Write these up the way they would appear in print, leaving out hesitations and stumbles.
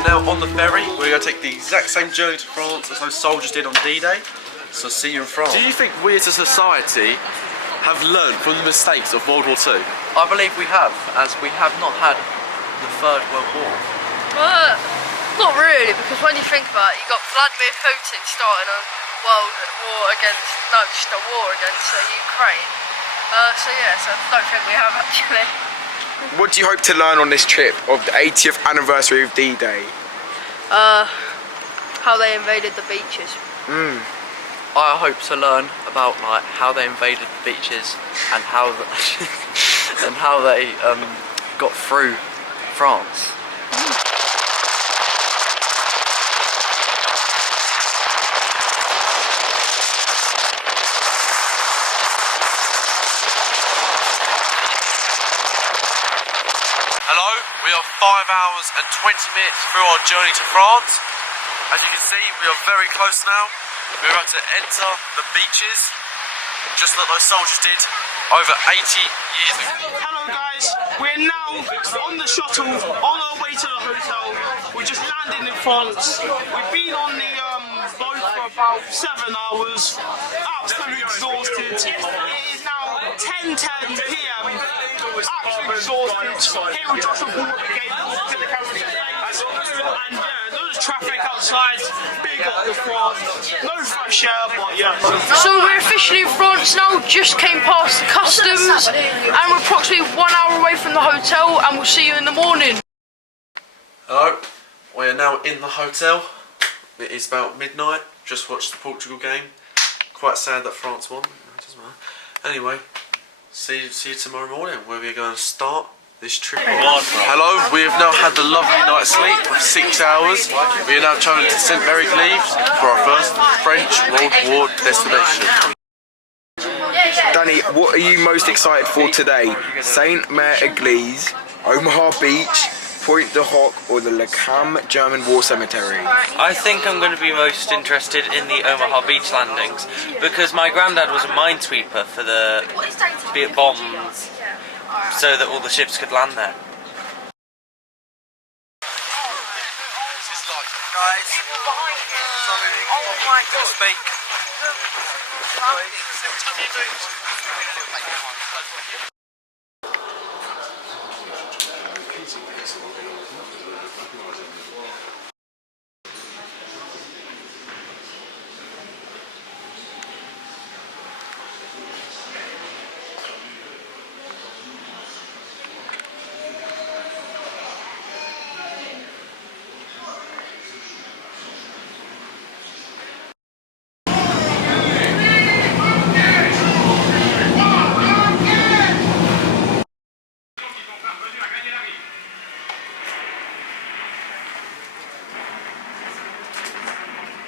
are now on the ferry. We're going to take the exact same journey to France as those soldiers did on D-Day. So see you in France. Do you think we as a society have learned from the mistakes of World War II? I believe we have, as we have not had the Third World War. Not really, because when you think about it, you've got Vladimir Putin starting a war against Ukraine. So I don't think we have actually. What do you hope to learn on this trip of the 80th anniversary of D-Day? How they invaded the beaches. I hope to learn about like how they invaded the beaches and how and how they got through France. Hello, we are 5 hours and 20 minutes through our journey to France. As you can see, we are very close now. We're about to enter the beaches, just like those soldiers did over 80 years ago. Hello guys, we're now on the shuttle, on our way to the hotel. We just landed in France. We've been on the boat for about 7 hours, absolutely exhausted. It is now 10:10 PM, absolutely exhausted. Here we just report the game to the camera. And there's traffic outside, big up the France, no fresh air, but yeah. So we're officially in France now, just came past the customs, and we're approximately 1 hour away from the hotel, and we'll see you in the morning. Hello, we are now in the hotel. It is about midnight, just watched the Portugal game. Quite sad that France won, it doesn't matter. Anyway, see you tomorrow morning, where we're going to start this trip. Hello, we have now had the lovely night's sleep of 6 hours. We are now travelling to Saint-Mary-Cleves for our first French World War destination. Danny, what are you most excited for today? Saint-Mary-Cleves, Omaha Beach, Pointe du Hoc, or the Le Cam German War Cemetery? I think I'm going to be most interested in the Omaha Beach landings because my granddad was a minesweeper for the bombs, so that all the ships could land there. Guys, oh my God, speak.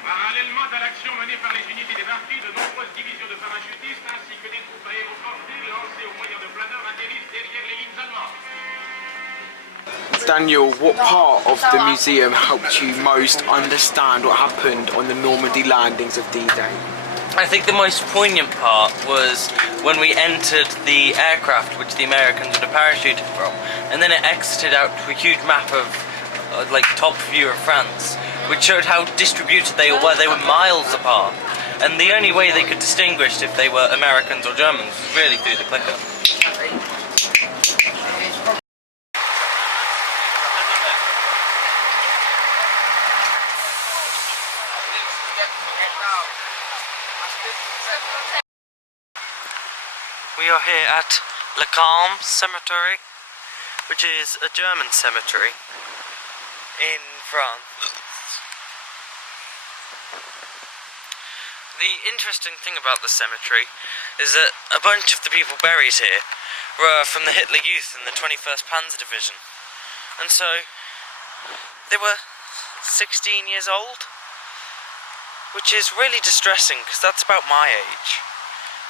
Parallèlement à l'action menée par les unités débarquées, de nombreuses divisions de parachutistes ainsi que des troupes aéroportées lancées au moyen de planeurs atterrissent derrière les lignes allemandes. Daniel, what part of the museum helped you most understand what happened on the Normandy landings of D-Day? I think the most poignant part was when we entered the aircraft which the Americans would have parachuted from, and then it exited out to a huge map of like top view of France, which showed how distributed they were. They were miles apart, and the only way they could distinguish if they were Americans or Germans was really through the clicker. We are here at Le Cam Cemetery, which is a German cemetery in France. The interesting thing about the cemetery is that a bunch of the people buried here were from the Hitler Youth in the 21st Panzer Division, and so they were 16 years old, which is really distressing because that's about my age,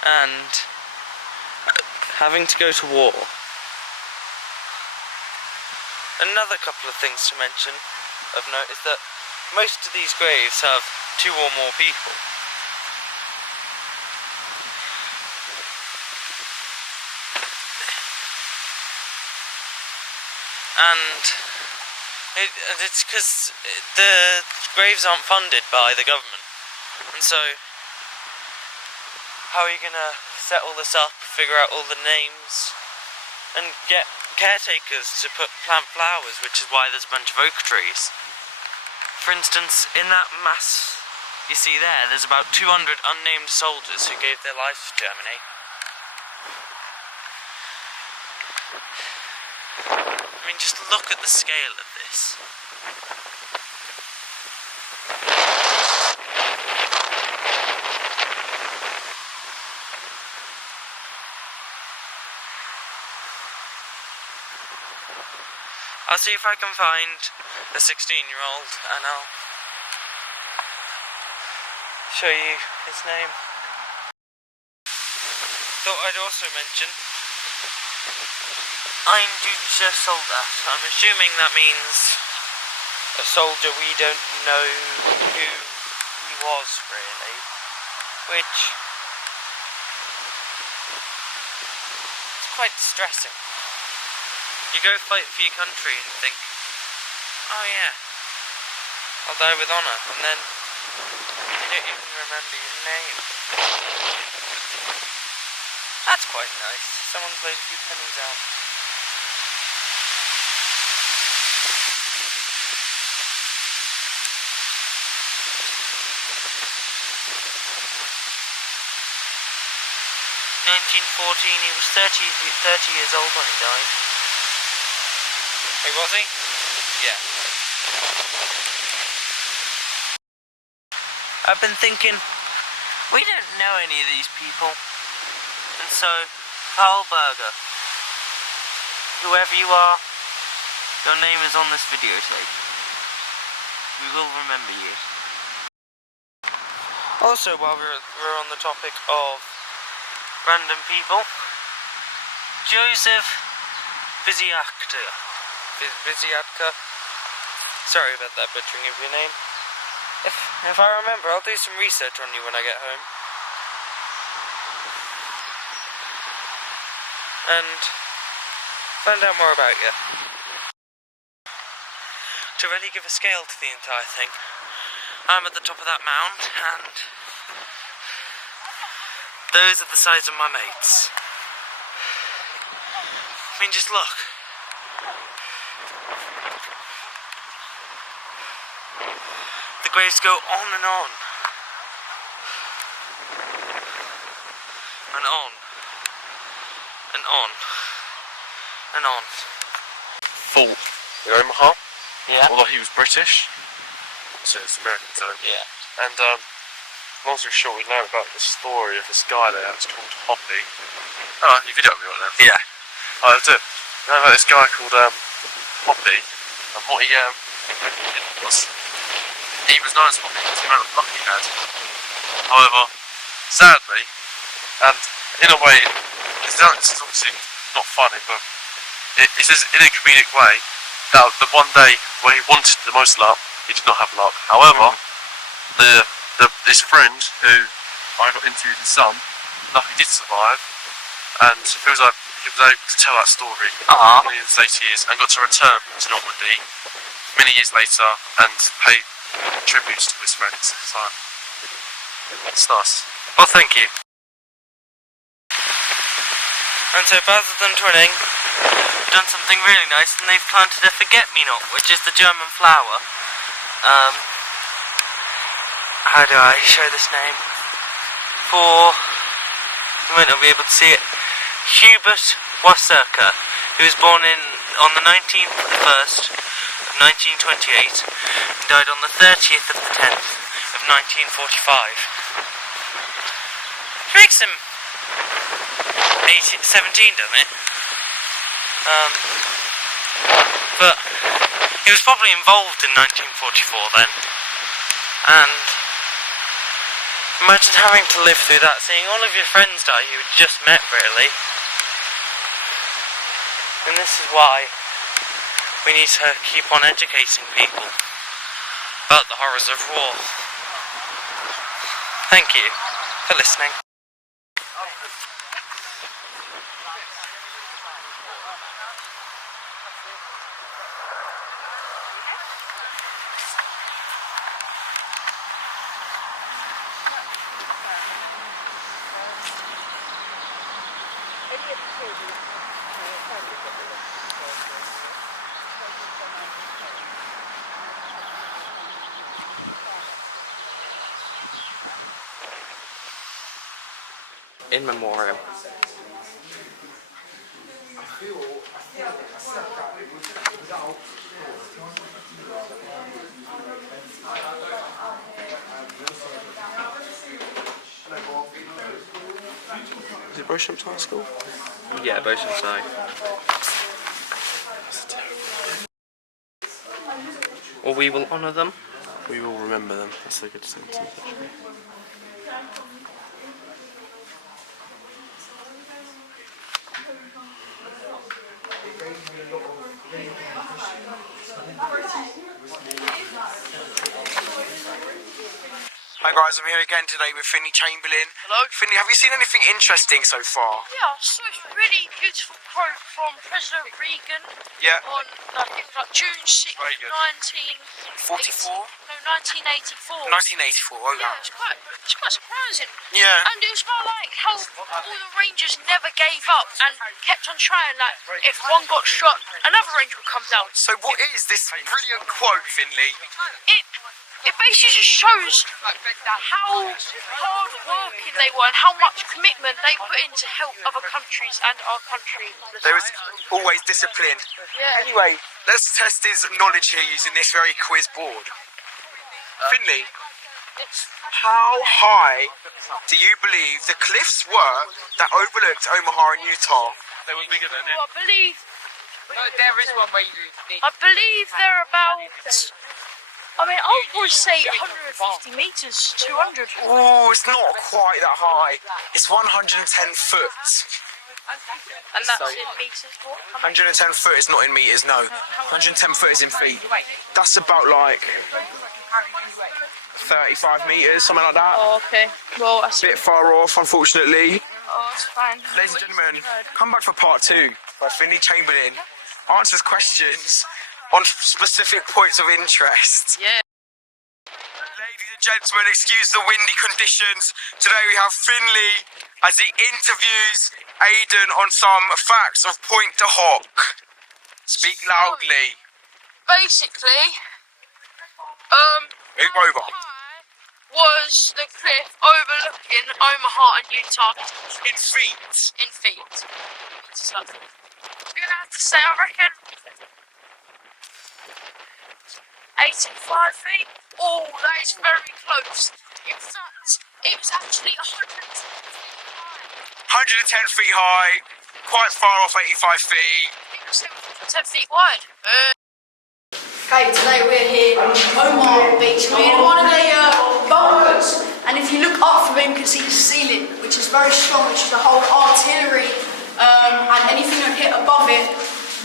and having to go to war. Another couple of things to mention of note is that most of these graves have 2 or more people. And It's because the graves aren't funded by the government, and so how are you gonna set all this up, figure out all the names, and get caretakers to plant flowers, which is why there's a bunch of oak trees. For instance, in that mass you see there's about 200 unnamed soldiers who gave their lives for Germany. I mean, just look at the scale of this. I'll see if I can find a 16-year-old and I'll show you his name. Thought I'd also mention Ein deutscher Soldat. I'm assuming that means a soldier we don't know who he was really, which is quite distressing. You go fight for your country and think, oh yeah, I'll die with honour, and then you don't even remember your name. That's quite nice. Someone's laid a few pennies out. In 1914, he was 30 years old when he died. Hey, was he? Yeah. I've been thinking, we don't know any of these people. And so, Karl Berger, whoever you are, your name is on this videotape. We will remember you. Also, while we're on the topic of random people, Joseph Wysiadka. Sorry about that butchering of your name. If I remember, I'll do some research on you when I get home. And find out more about you. To really give a scale to the entire thing, I'm at the top of that mound, and those are the size of my mates. I mean, just look. The graves go on and on. And on. And on. And on. Fought in Omaha, Yeah? although he was British, so it's American time. Yeah. And long story short, we know about the story of this guy there that's called Hoppy. Oh, you videoed me right now. Yeah. Oh, I do. We know about this guy called Hoppy, and what he did was he was known as Hoppy because the amount of luck he had. However, sadly, and in a way, this is obviously not funny, but it says in a comedic way that the one day where he wanted the most luck, he did not have luck. However, this friend who I got interviewed his son, luckily did survive, and it feels like he was able to tell that story in his later years and got to return to Normandy many years later and pay tributes to his friends. So it's nice. Well, thank you. And so, rather than twinning, we've done something really nice, and they've planted a forget-me-not, which is the German flower. How do I show this name? For, you might not be able to see it, Hubert Wasserka, who was born on the 19th of the 1st of 1928, and died on the 30th of the 10th of 1945. Which makes him 17, doesn't it? But he was probably involved in 1944 then, and imagine having to live through that, seeing all of your friends die you had just met, really. And this is why we need to keep on educating people about the horrors of war. Thank you for listening. In memoriam. Is it Beauchamp High School? Yeah, Beauchamp High. Or we will honour them. We will remember them. That's a good sentence, actually. Hi guys, I'm here again today with Finley Chamberlain. Hello. Finley, have you seen anything interesting so far? Yeah, I saw this really beautiful quote from President Reagan Yeah. on, I think it was like June 6th, 44? No, 1984. 1984, oh Yeah, yeah. it's quite surprising. Yeah. And it was about like how all the Rangers never gave up and kept on trying. Like if one got shot, another Ranger would come down. So what is this brilliant quote, Finley? It basically just shows how hard working they were and how much commitment they put in to help other countries and our country. There is always discipline. Yeah. Anyway, let's test his knowledge here using this very quiz board. Finley, how high do you believe the cliffs were that overlooked Omaha in Utah? They were bigger than Well, I believe There is one way you need. they're about. I mean, I would probably say 150 meters, 200. Oh, it's not quite that high. It's 110 foot. And that's in meters. What? 110 foot is not in meters, no. 110 foot is in feet. That's about like 35 meters, something like that. Oh, okay. Well, that's Bit far off, unfortunately. Oh, it's fine. Ladies and gentlemen, come back for part 2 by Finley Chamberlain. Answers questions on specific points of interest. Yeah. Ladies and gentlemen, excuse the windy conditions. Today we have Finley as he interviews Aidan on some facts of Pointe de Hoc. Speak loudly. Basically, Move over. was the cliff overlooking Omaha and Utah In feet. in feet. Meters up. I'm gonna have to say, I reckon 85 feet. Oh, that is very close. In fact, it was actually 110 feet high. 110 feet high, quite far off 85 feet. It was 10 feet wide. Okay, today we're here on Normandy Beach. We're in one of the bunkers, and if you look up from it, you can see the ceiling, which is very strong, which is the whole artillery, and anything that hit above it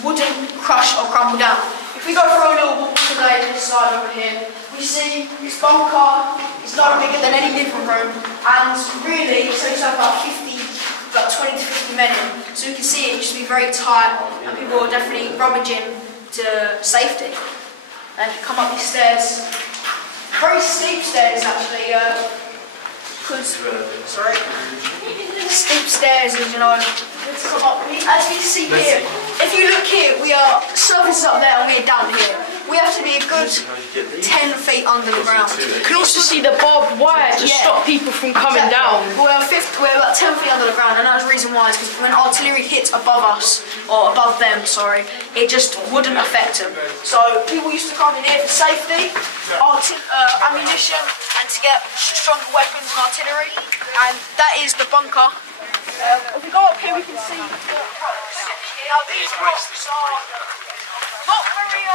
wouldn't crush or crumble down. If we go for a little walk today, this side over here, we see this bunker is no bigger than any living room, and really, so it's about 20 to 50 men in. So you can see it used to be very tight, and people were definitely rummaging to safety. And you come up these stairs, very steep stairs actually, steep stairs, and you know, let's come up. As you see here, if you look here, we are surface up there and we're down here. We have to be a good 10 feet under the ground. You can also see the barbed wire to stop people from coming down. We're about 10 feet under the ground, and that's the reason why is because when artillery hits above us, or above them, sorry, it just wouldn't affect them. So people used to come in here for safety, ammunition, and to get stronger weapons and artillery. And that is the bunker. If we go up here, we can see the rocks. Now these rocks are not very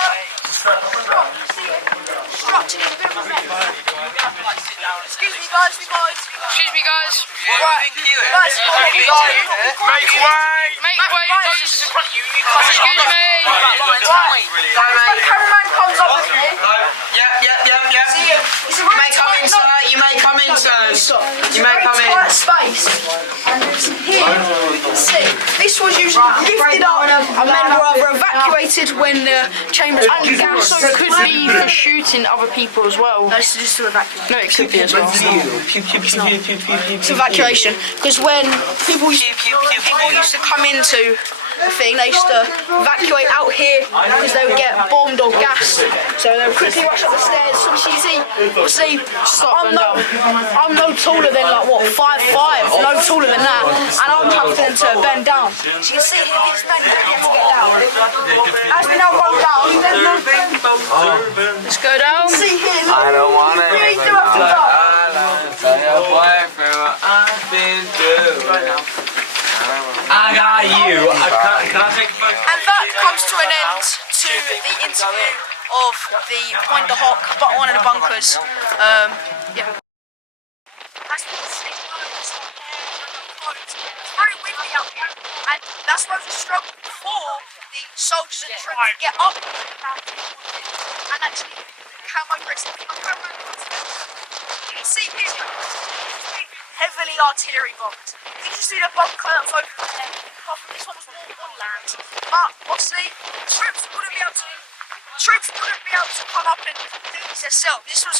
structured in a bit of a mess. Excuse me guys, Excuse me, guys. Right, guys, Make way! Make way, please. Excuse me. the cameraman comes up with me. Yeah. See, it's a really tight, You may come in, sir. You may come in. Tight space. And here we can see this was usually lifted up, and men were either evacuated when the chambers And it also could be for shooting other people as well. No, it's just to evacuate. No, it could be as well. It's evacuation because when people used people used to come into the thing. They used to evacuate out here because they would get bombed or gassed. So they would quickly rush up the stairs. So you see, I'm no taller than like what 5'5", no taller than that, and I'm having to bend down. So you can see here these men really have to get down. As we now go down, let's go down. See here, I don't want it. really do have to go. I got you. Can I take a photo? And that comes to an end to the interview of the Point de Hoc, but one of the bunkers. Yeah. As you can see, it's very windy out here, and that's why we struggled before the soldiers and troops to get up and actually camo bricks. You can see here, heavily artillery bombed. You can see the bunker that was over there. This one was more on land, but obviously troops wouldn't be able to come up and do this themselves. This was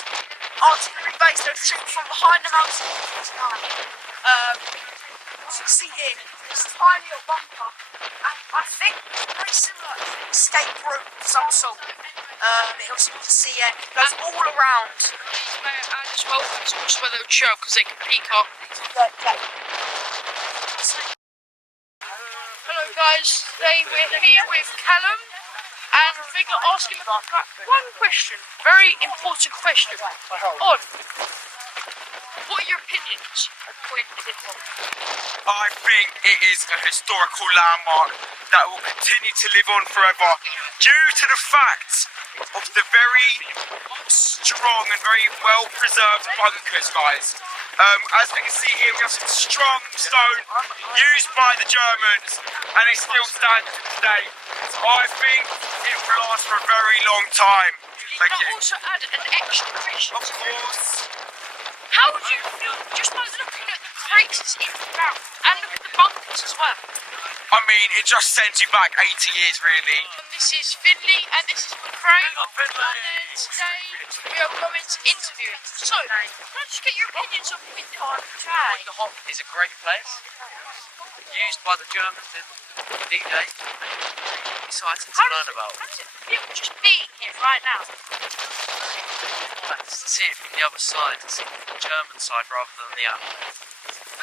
artillery based. They would shoot from behind the mountains. As you can see here, this tiny little bunker, and I think it's very similar to an escape route of some sort. Also you can see it goes all around. And as well, it's also where they would show because they can peek up. Hello guys, today we're here with Callum and we're going to ask him one question, very important question, on what are your opinions of Point de Hoc? I think it is a historical landmark that will continue to live on forever due to the fact of the very strong and very well preserved bunkers, guys. As we can see here, we have some strong stone used by the Germans, and it still stands to this day. So I think it will last for a very long time. Thank you. Can I also add an extra question? Of course. How would you feel just by looking at the craters in the ground and look at the bunkers as well? I mean, it just sends you back 80 years, really. And this is Finley and this is McRae. And then today we are going to interview him. So, can I just get your opinions on Point de Hoc? Point de Hoc is a great place, used by the Germans in D-Day. Excited to learn about. How does it feel just being here right now? Nice to see it from the other side, to see the German side rather than the other.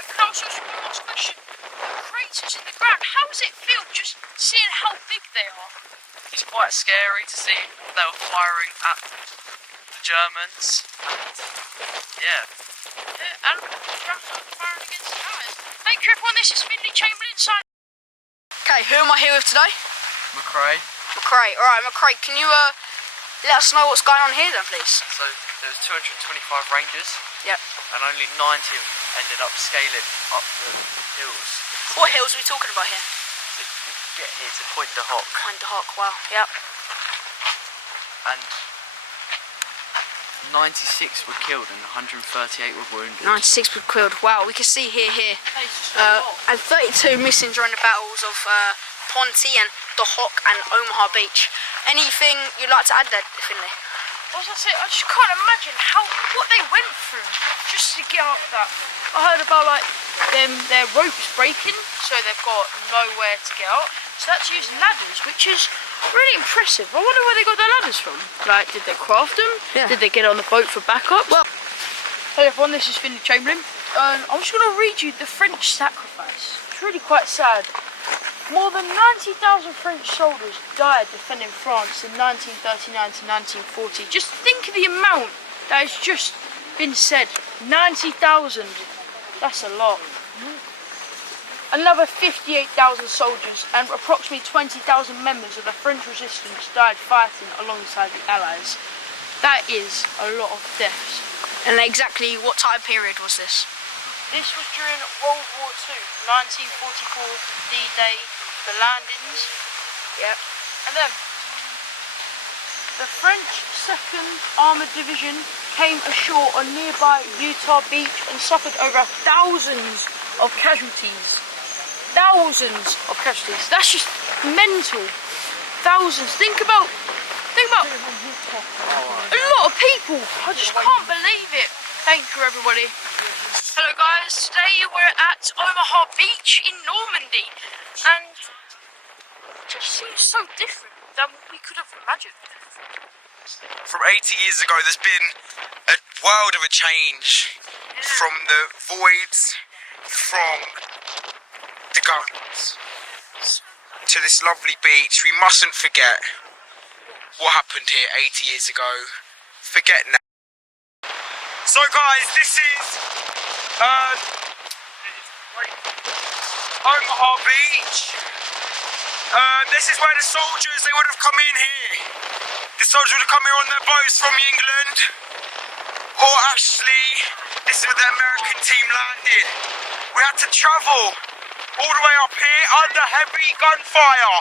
And can I also ask one last question? The craters in the ground, how does it feel just seeing how big they are? It's quite scary to see they were firing at the Germans. Yeah. And Germans are firing against the Allies. Thank you everyone, this is Finley Chamberlain signing. Okay, who am I here with today? McRae. McRae. Alright, McRae, can you let us know what's going on here then, please? So there was 225 rangers. Yep. And only 90 of them ended up scaling up the hills. What hills are we talking about here? To get here to Point de Hoc. Point de Hoc, wow, yep. And 96 were killed and 138 were wounded. 96 were killed, wow, we can see here. And 32 missing during the battles of Ponty and de Hoc and Omaha Beach. Anything you'd like to add there, Finley? As I say, I just can't imagine what they went through just to get up that. I heard about like their ropes breaking, so they've got nowhere to get up. So that's using ladders, which is really impressive. I wonder where they got their ladders from. Like, did they craft them? Yeah. Did they get on the boat for backup? Well, hey everyone, this is Finley Chamberlain. I'm just going to read you the French sacrifice. It's really quite sad. More than 90,000 French soldiers died defending France in 1939 to 1940. Just think of the amount that has just been said. 90,000. That's a lot. Another 58,000 soldiers and approximately 20,000 members of the French resistance died fighting alongside the Allies. That is a lot of deaths. And exactly what time period was this? This was during World War II, 1944, D-Day, the landings. Yep. And then the French 2nd Armoured Division came ashore on nearby Utah Beach and suffered over thousands of casualties. Thousands of casualties. That's just mental. Thousands. Think about a lot of people. I just can't believe it. Thank you everybody. Hello guys, guys, today we're at Omaha Beach in Normandy, and it just seems so different than what we could have imagined. From 80 years ago, there's been a world of a change. From the voids, from the guns, to this lovely beach. We mustn't forget what happened here 80 years ago. Forget now. So guys, this is Omaha Beach. This is where the soldiers, they would have come in here. The soldiers would have come here on their boats from England. Or actually, this is where the American team landed. We had to travel all the way up here under heavy gunfire.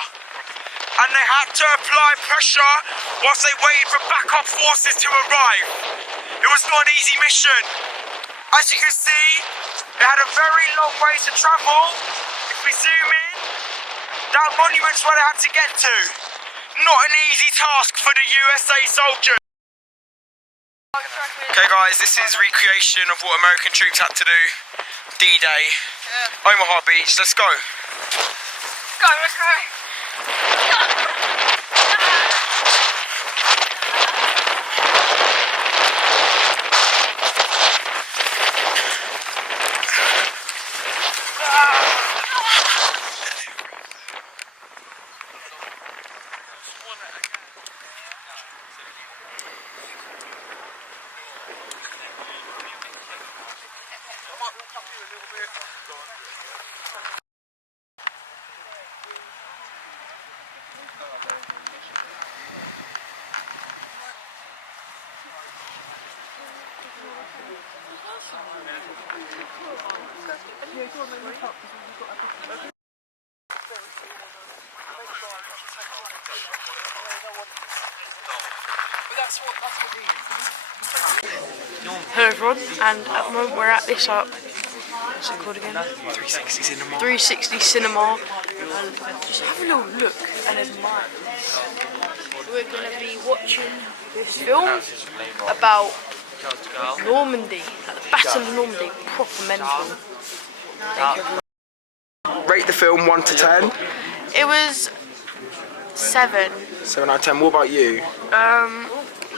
And they had to apply pressure whilst they waited for backup forces to arrive. It was not an easy mission. As you can see, they had a very long way to travel. If we zoom in, that monument's where they had to get to. Not an easy task for the USA soldiers. Okay guys, this is recreation of what American troops had to do. D-Day, Omaha Beach, let's go. Let's go. Hello everyone, and at the moment we're at this what's it called again? 360 Cinema. 360 Cinema. Just have a little look and admire. We're going to be watching this film about Normandy, like the Battle of Normandy, proper mental. Rate the film 1 to 10. It was 7. 7 out of 10. What about you?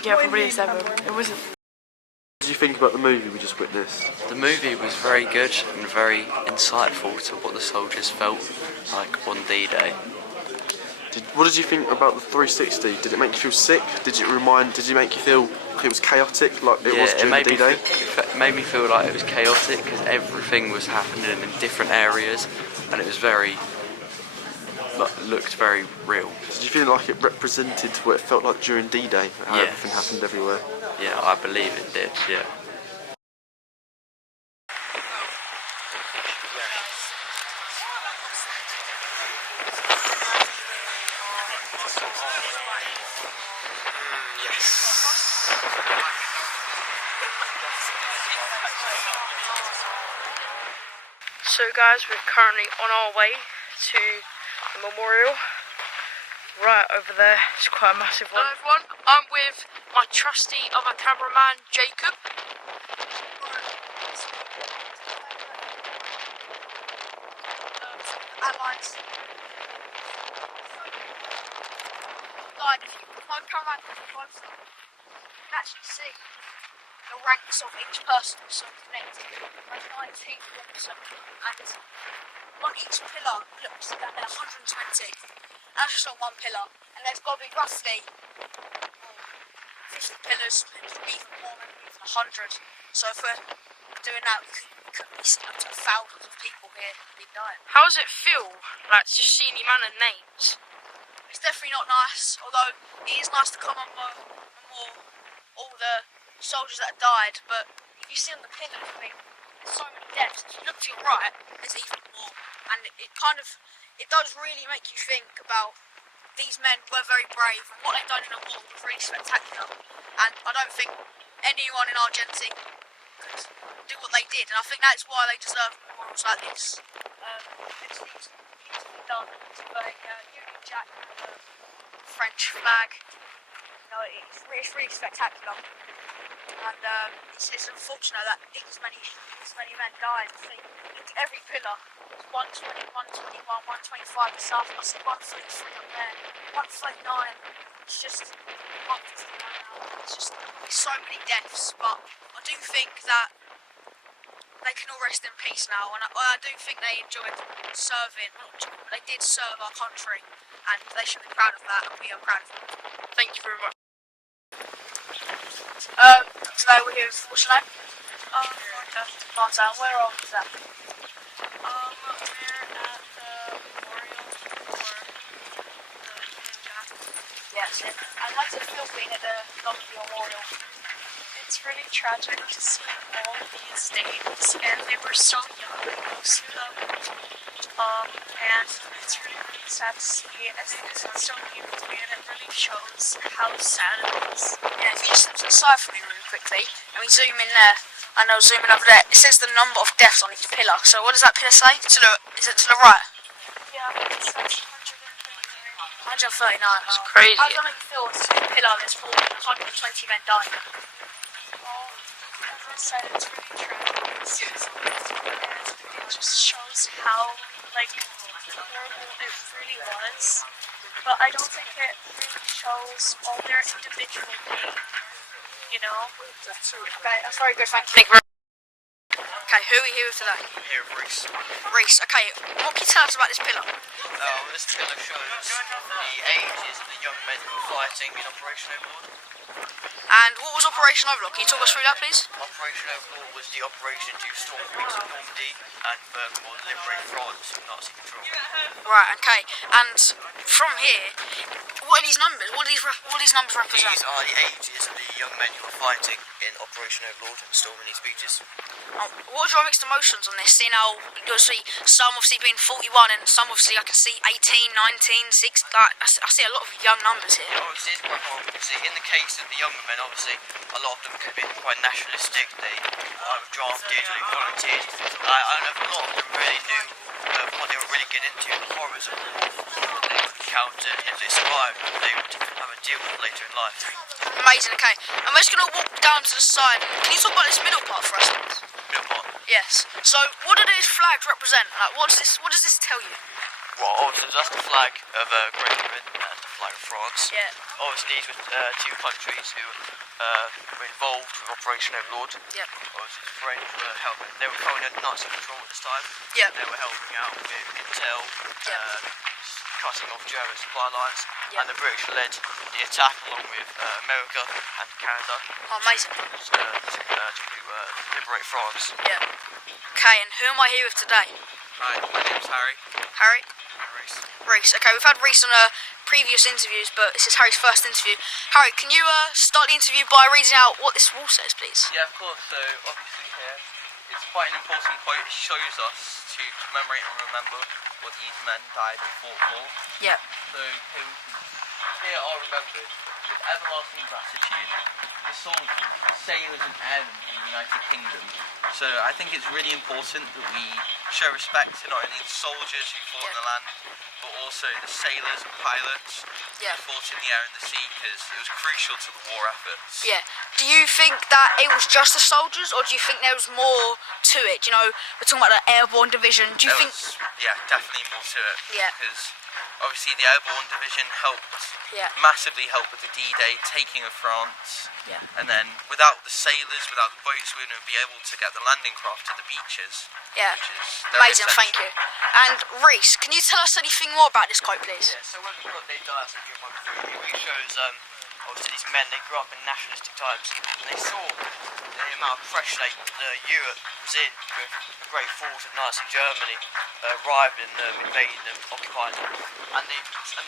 Yeah, probably a 7. It wasn't. What did you think about the movie we just witnessed? The movie was very good and very insightful to what the soldiers felt like on D-Day. What did you think about the 360? Did it make you feel sick? Did you make you feel it was chaotic like it was during D-Day? It made me feel like it was chaotic because everything was happening in different areas and it was looked very real. Did you feel like it represented what it felt like during D-Day? How everything happened everywhere? Yeah, I believe it did, yeah. So guys, we're currently on our way to the memorial. Right over there, it's quite a massive one. Hello everyone, I'm with my trusty other cameraman, Jacob. Allies. Like, my cameraman can actually see the ranks of each person so connected. There's 19 ranks, and on each pillar, look, see that there, 120. That's just on one pillar, and there's got to be roughly 50 pillars, maybe even more, maybe even 100. So if we're doing that, we could be up to thousands of people here being dying. How does it feel, like, just seeing the amount of names? It's definitely not nice, although it is nice to come on more all the soldiers that died, but if you see on the pillars, I mean, there's so many deaths. If you look to your right, there's even more, and it does really make you think about these men were very brave, and what they've done in the war was really spectacular, and I don't think anyone in Argentina could do what they did, and I think that's why they deserve memorials like this. It needs to be done with a Union Jack and a French flag. You know, it's really spectacular. and it's unfortunate that this many men died. I think every pillar, 120, 121, 125 south. I see 133 up there, 139. It's just 159 now. It's just so many deaths, but I do think that they can all rest in peace now, and I do think they enjoyed serving. Well, not enjoyed, but they did serve our country, and they should be proud of that, and we are proud of them. Thank you very much. Today we're here with, what's your name? Martin. Where are we at? We're at the memorial for the ninja. Yes, and how does it feel being at the Normandy Memorial? It's really tragic to see all of these names, and they were so young, most of them. And it's really, really sad to see, as it's so beautiful, and it really shows how sad it is. Yeah, if you just step to the side for me really quickly, and we zoom in there, and I'll zoom in over there, it says the number of deaths on each pillar. So what does that pillar say? Is it to the right? Yeah, it says 139. 139. It's crazy. How does that make you feel? It's a pillar that's full of 120 men dying. Well, as I said, it's really tragic to see, and it just shows how, like, horrible it really was. But I don't think it really shows all their individual pain, you know? Okay, that's very good, thank you. Okay, who are we here with today? Here with Reese. Reese, okay, what can you tell us about this pillar? This pillar shows the ages of the young men who were fighting in Operation Overlord. And what was Operation Overlord? Can you talk us through that, please? Operation Overlord was the operation to storm the beaches of Normandy and furthermore liberate France from Nazi control. Right, okay. And from here, what are these numbers? What do these numbers represent? These are the ages of the young men who were fighting in Operation Overlord and storming these beaches. What are your mixed emotions on this? Seeing how you see some obviously being 41 and some obviously I can see 18, 19, 6. Like, I see a lot of young numbers here. Yeah, obviously it's quite horrible. See, in the case of the younger men, obviously a lot of them could have been quite nationalistic. They were drafted or they volunteered. I don't know if a lot of them really knew what they were really getting into, the horrors of war, what they would encounter, and if they survived, what they would have to deal with later in life. Amazing, okay. I'm just going to walk down to the side. Can you talk about this middle part for us? Middle part. Yes. So, what do these flags represent? Like, what does this tell you? Well, obviously that's the flag of Great Britain and the flag of France. Yeah. Obviously these were two countries who were involved with Operation Overlord. Yep. Obviously the French were helping, they were currently under Nazi control at this time. Yep. They were helping out with intel, cutting off German supply lines, Yep. and the British led the attack along with America and Canada. Oh, amazing. To liberate France. Yeah. Okay, and who am I here with today? Hi, my name's Harry. Harry? Reese. Reese. Okay, we've had Reese on previous interviews, but this is Harry's first interview. Harry, can you start the interview by reading out what this wall says, please? Yeah, of course. So obviously here it's quite an important quote. It shows us to commemorate and remember what these men died and fought for. Yeah. So here are remembered with everlasting gratitude the soldiers, sailors and airmen in the United Kingdom. So I think it's really important that we show respect to not only the soldiers who fought in the land, but also the sailors and pilots who fought in the air and the sea, because it was crucial to the war efforts. Yeah. Do you think that it was just the soldiers, or do you think there was more to it? You know, we're talking about the airborne division. Do you think? Yeah, definitely more to it. Yeah. Because obviously the airborne division massively helped with the D-Day taking of France. Yeah. And then without the sailors, without the boats, we wouldn't be able to get the landing craft to the beaches. Yeah. Which is very amazing, thank you. And Reese, can you tell us anything more about this quote, please? Yeah, so when they died, it really shows obviously these men, they grew up in nationalistic times, and they saw the amount of pressure that Europe was in with the great force of Nazi Germany arriving them, invading them, occupying them, and they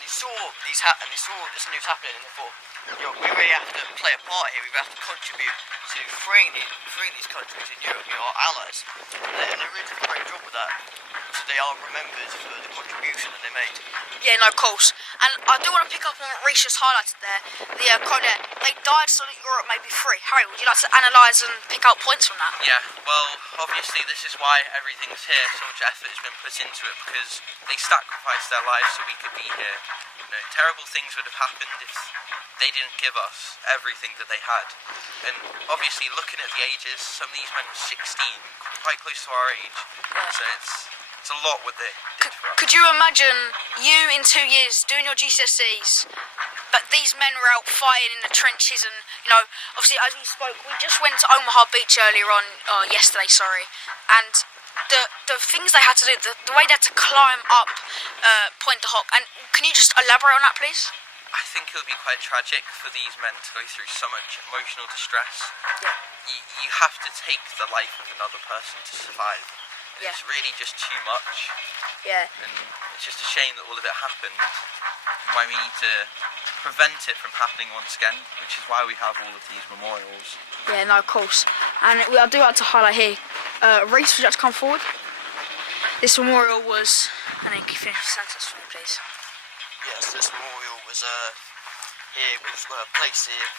saw these and they saw this news happening, and they thought, you know, we really have to play a part here. We have to contribute to freeing these countries in Europe, you know, our allies, and they really did a great job with that. So they are remembered for the contribution that they made. Yeah, no, of course. And I do want to pick up on what Reese just highlighted there. The quote there, they died so that Europe may be free. Harry, would you like to analyse and pick out points from that? Yeah, well, obviously this is why everything's here. So much effort has been put into it, because they sacrificed their lives so we could be here. You know, terrible things would have happened if they didn't give us everything that they had. And obviously, looking at the ages, some of these men were 16, quite close to our age. So it's a lot what they did for us. Could you imagine you in 2 years doing your GCSEs, but these men were out fighting in the trenches and, you know, obviously as we spoke, we just went to Omaha Beach earlier on, yesterday, sorry, and the things they had to do, the way they had to climb up Pointe du Hoc, and can you just elaborate on that, please? I think it would be quite tragic for these men to go through so much emotional distress. Yeah. You have to take the life of another person to survive. Yeah. It's really just too much. Yeah. And it's just a shame that all of it happened. Why we need to prevent it from happening once again, which is why we have all of these memorials. Yeah, no, of course. And I do like to highlight here, Reese, would you like to come forward? This memorial was, and then can you finish the sentence for me, please? Yes, this memorial was placed here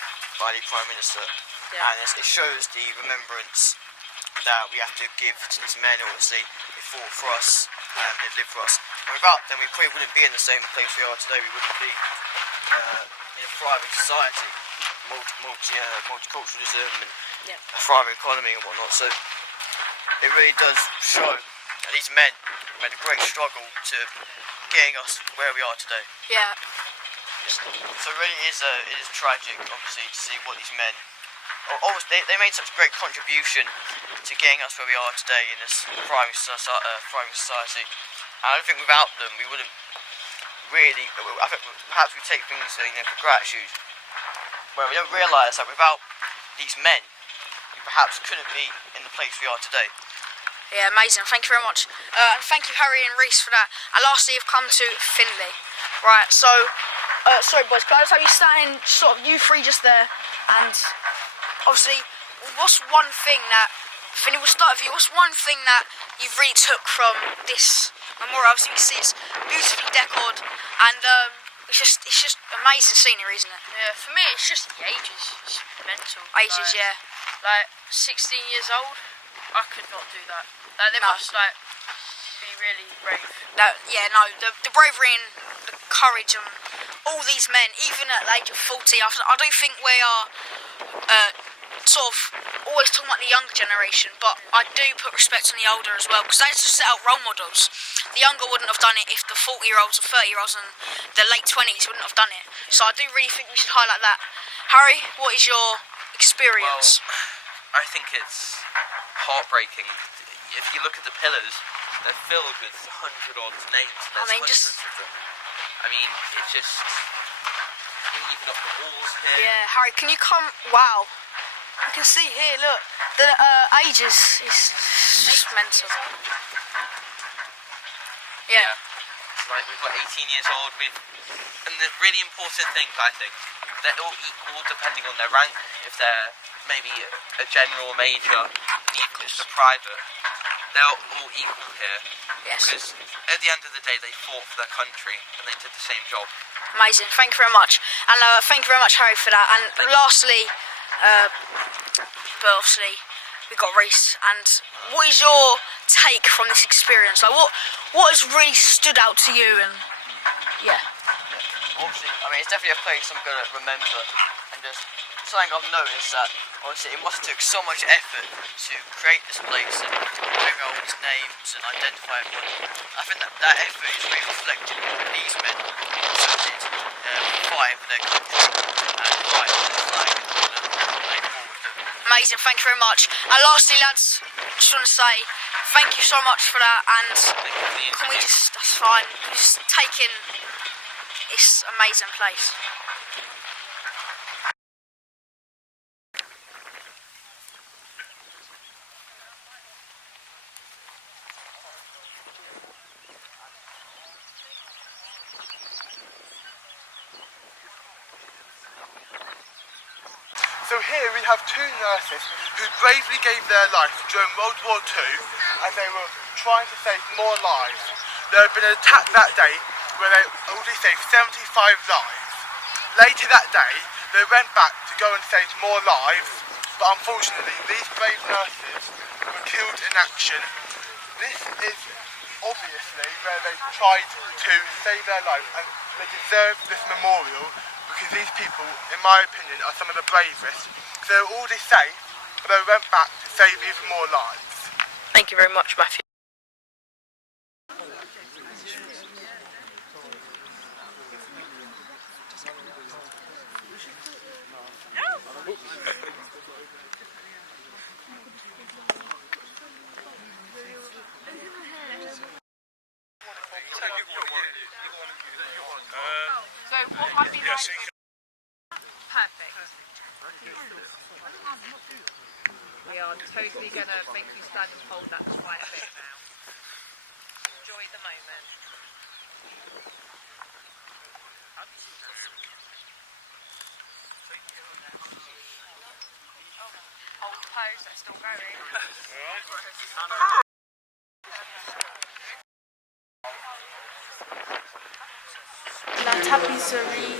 by the Prime Minister, and it shows the remembrance that we have to give to these men. Obviously, they fought for us and they lived for us. And without them, we probably wouldn't be in the same place we are today. We wouldn't be in a thriving society, multiculturalism and a thriving economy and whatnot. So it really does show that these men made a great struggle to getting us where we are today. Yeah. So it really is tragic, obviously, to see what these men. Obviously, they made such a great contribution to getting us where we are today in this thriving society. And I don't think without them we wouldn't really. I think perhaps we take things for gratitude, where we don't realise that without these men, we perhaps couldn't be in the place we are today. Yeah, amazing. Thank you very much. And thank you, Harry and Reese, for that. And lastly, you've come to Finley. Right, so, sorry boys, can I just have you standing, sort of, you three just there, and obviously, what's one thing that, Finley, we'll start with you, what's one thing that you really took from this memorial? Obviously, you can see it's beautifully decored, and it's just amazing scenery, isn't it? Yeah, for me it's just the ages. It's mental. Ages, like, yeah. Like 16 years old, I could not do that. Like they must be really brave. The bravery and the courage and all these men, even at the age of 40, I do think we are sort of always talking about the younger generation, but I do put respect on the older as well, because they just set out role models. The younger wouldn't have done it if the 40-year-olds or 30-year-olds and the late 20s wouldn't have done it. So I do really think we should highlight that. Harry, what is your experience? Well, I think it's heartbreaking. If you look at the pillars, they're filled with 100-odd names. There's hundreds of them. I mean, it's just even up the walls here. Yeah, Harry, can you come? Wow, you can see here. Look, the ages is just mental. Yeah. It's like we've got 18 years old. And the really important thing, I think, they're all equal depending on their rank. If they're maybe a general, major, and even just a private, they're all equal here. Yes. Because at the end of the day, they fought for their country and they did the same job. Amazing. Thank you very much. And thank you very much, Harry, for that. And lastly, but obviously, we've got Reese. And what is your take from this experience? Like, what has really stood out to you? And yeah. Obviously, I mean, it's definitely a place I'm going to remember, and just something I've noticed that obviously it must have took so much effort to create this place and bring out all these names and identify everyone. I think that effort is really reflected in these men also did fight for their country and fight for their flag and play forward them. Amazing, thank you very much. And lastly, lads, just want to say thank you so much for that. And can we just, that's fine, just take in this amazing place. So here we have two nurses who bravely gave their life during World War II as they were trying to save more lives. There had been an attack that day where they already saved 75 lives. Later that day, they went back to go and save more lives, but unfortunately these brave nurses were killed in action. This is obviously where they tried to save their lives, and they deserve this memorial because these people, in my opinion, are some of the bravest. They were already safe, but they went back to save even more lives. Thank you very much, Matthew. So what might be like? Perfect. We are totally going to make you stand and hold that quite a bit now. Enjoy the moment. Hold the pose, that's still going. La Tapisserie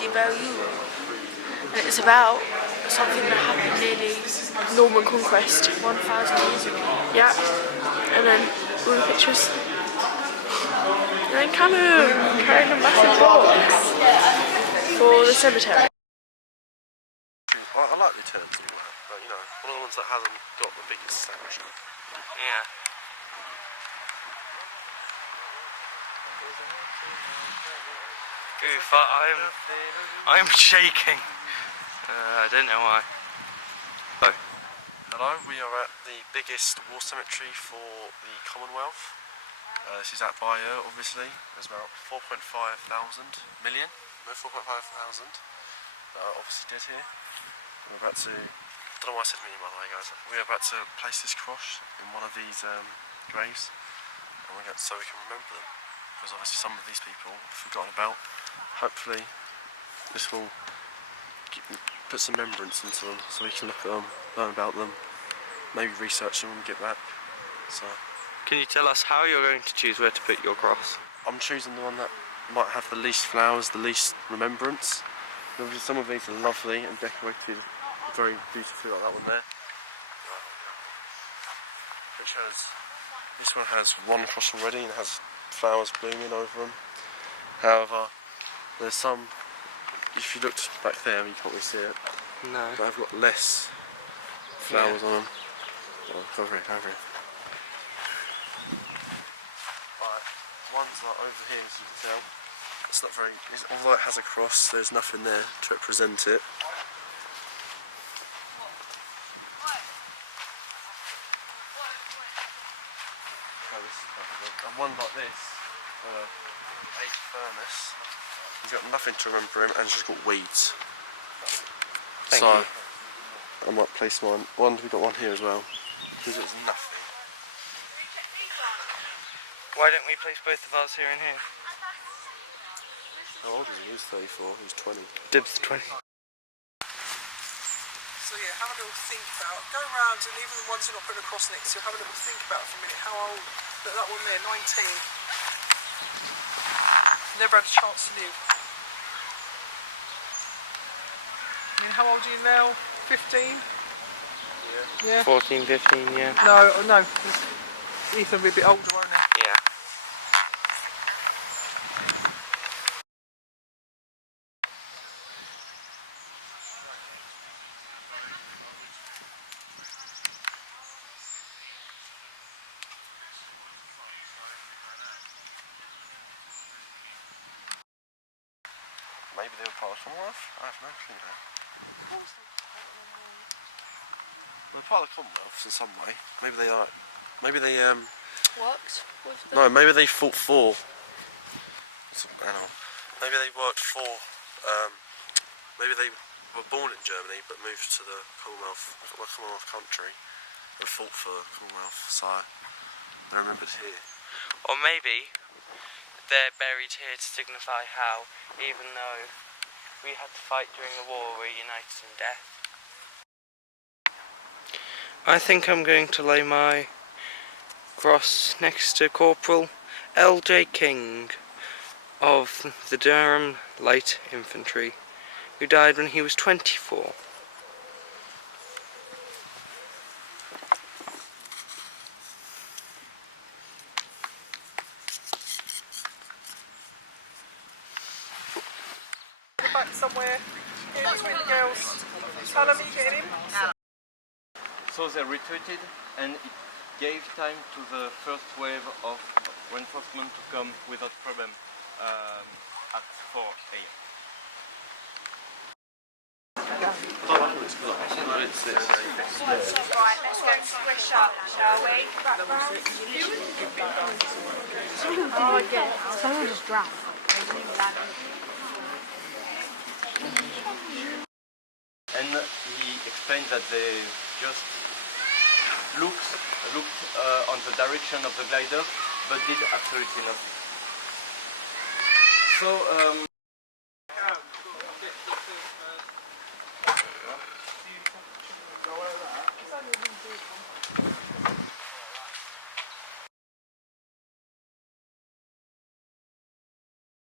de Bayeux. And it's about something that happened nearly Norman Conquest 1,000 years ago. Yeah. And then all the pictures. And then Camus carrying a massive box for the cemetery. I like the Eternity one, but you know, one of the ones that hasn't got the biggest section. Yeah. Oof, I'm shaking. I don't know why. Oh. Hello, we are at the biggest war cemetery for the Commonwealth. This is at Bayeux, obviously. There's about 4.5 thousand million, no 4.5 thousand that are obviously dead here. We're about to, I don't know why I said million by the way guys, we're about to place this cross in one of these graves and so we can remember them, because obviously some of these people we've forgotten about. Hopefully this will put some remembrance into them so we can look at them, learn about them, maybe research them when we get back. So Can you tell us how you're going to choose where to put your cross? I'm choosing the one that might have the least flowers, the least remembrance. Obviously some of these are lovely and decorated very beautifully, like that one there. Which has, this one has one cross already and has flowers blooming over them. However, there's some, if you looked back there, you can't really see it, No. but I've got less flowers on them. Oh, over here. Right, one's like over here, as you can tell. It's not very, although it has a cross, there's nothing there to represent it. And one like this, aged furnace, he's got nothing to remember him and he's just got weeds. Thank so, you. I might place one. We've got one here as well, because it's nothing. Why don't we place both of ours here and here? How old is he? He was 34, he was 20. Dibs 20. So yeah, have a little think about, go around and even the ones you're not putting a cross next to, have a little think about for a minute how old, that one there, 19. Never had a chance to live. I mean, how old are you now? 15? Yeah. 14, 15, yeah. No. Ethan will be a bit older, won't he? Yeah. Maybe they were part of the Commonwealth? I have no clue now. They're part of the Commonwealth in some way. Maybe they are. Maybe they Works with the... No, maybe they fought for. Maybe they worked for. Maybe they were born in Germany but moved to the Commonwealth country and fought for the Commonwealth. So they're remembered here. Or maybe they're buried here to signify how, even though we had to fight during the war, we're united in death. I think I'm going to lay my cross next to Corporal L.J. King of the Durham Light Infantry, who died when he was 24. back somewhere in between the girls. Salami, get him. So they retreated, and it gave time to the first wave of reinforcement to come without problem at 4 a.m. Right, let's go squish up, shall we? Oh yeah, someone just drowned. And he explained that they just looked on the direction of the glider, but did absolutely nothing. So